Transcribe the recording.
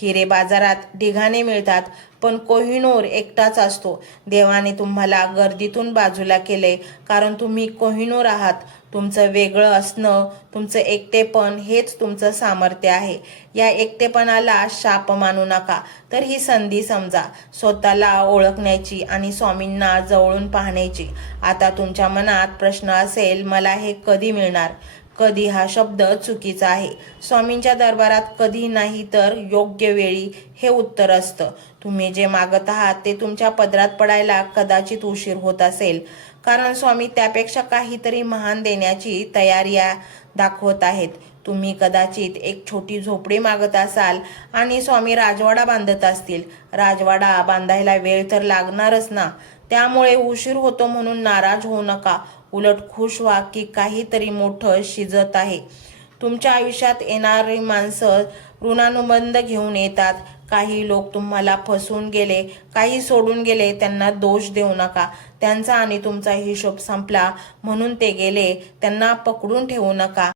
हिरे बाजारात ढिगाने मिळतात, पण कोहिनूर एकटाच असतो. देवाने तुम्हाला गर्दीतून बाजूला केले, कारण तुम्ही कोहिनूर आहात. तुमचं वेगळं असणं, तुमचं एकटेपण हेच तुमचं सामर्थ्य आहे. या एकटेपणाला शाप मानू नका, तर ही संधी समजा, स्वतःला ओळखण्याची आणि स्वामींना जवळून पाहण्याची. आता तुमच्या मनात प्रश्न असेल, मला हे कधी मिळणार? कधी हा शब्द चुकीचा आहे. स्वामींच्या दरबारात कधी नाही, तर योग्य वेळी हे उत्तर असतं. तुम्ही जे मागत आहात ते तुमच्या पदरात पडायला कदाचित उशीर होत असेल, कारण स्वामी त्यापेक्षा काहीतरी महान देण्याची तयारी दाखवत आहेत. तुम्ही कदाचित एक छोटी झोपडी मागत असाल आणि स्वामी राजवाडा बांधत असतील. राजवाडा बांधायला वेळ तर लागणारच ना, त्यामुळे उशीर होतो म्हणून नाराज होऊ नका. उलट खुश व्हा की काहीतरी मोठं शिजत आहे. तुमच्या आयुष्यात येणारी माणसं ऋणानुबंध घेऊन येतात. काही लोक तुम्हाला फसवून गेले, काही सोडून गेले, त्यांना दोष देऊ नका. त्यांचा आणि तुमचा हिशोब संपला म्हणून ते गेले, त्यांना पकडून ठेवू नका.